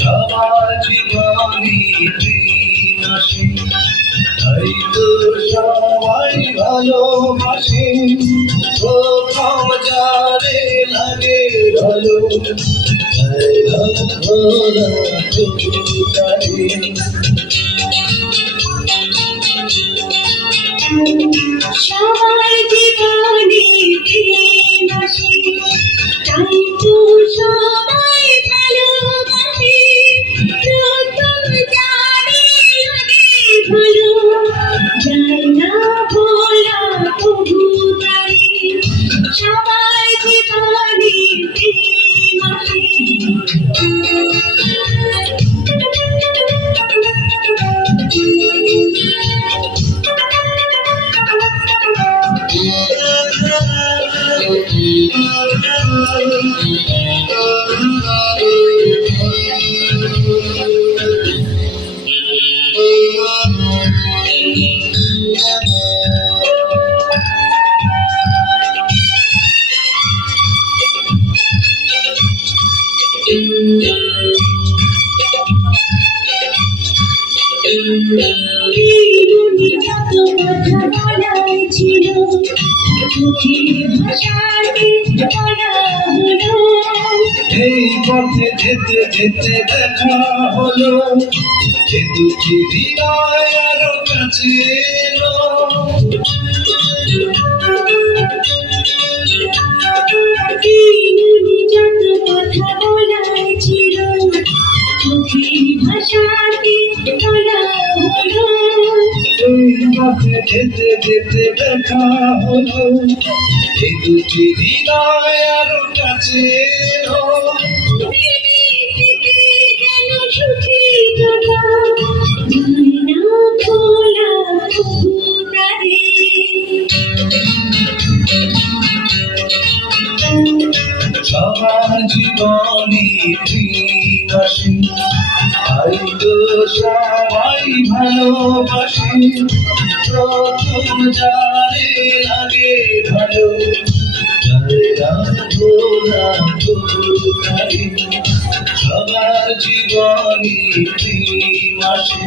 সবার জীবনে প্রেম আসে, তাই তো সবাই ভালোবাসে। প্রথম যারে লাগে ভালো, তাই ভোলা তারে। সবার জীবনে প্রেম আসে, তাই তো সবাই ভালোবাসে। প্রথম যারে লাগে ভালো, যায় না ভোলা তবু তারে। সবার জীবনে প্রেম আসে। যত কথা বলার ছিল, চোখের ভাষাতে বলা হলো। এই পথে যেতে যেতে দেখা হলো, এ দুটি হৃদয় আরো কাছে এলো। যত কথা বলার ছিল, চোখের ভাষাতে বলা হলো। এই পথে যেতে যেতে দেখা হলো, এই দুটি হৃদয় আরো কাছে এলো। যেন সুখী কথা না ভোলা তবু তারে। সবার জীবনে প্রেম আসে, তাই তো সবাই ভালোবাসে। প্রথম যারে লাগে ভালো, যায় না ভোলা তবু তারে। সবার জীবনে প্রেম আসে।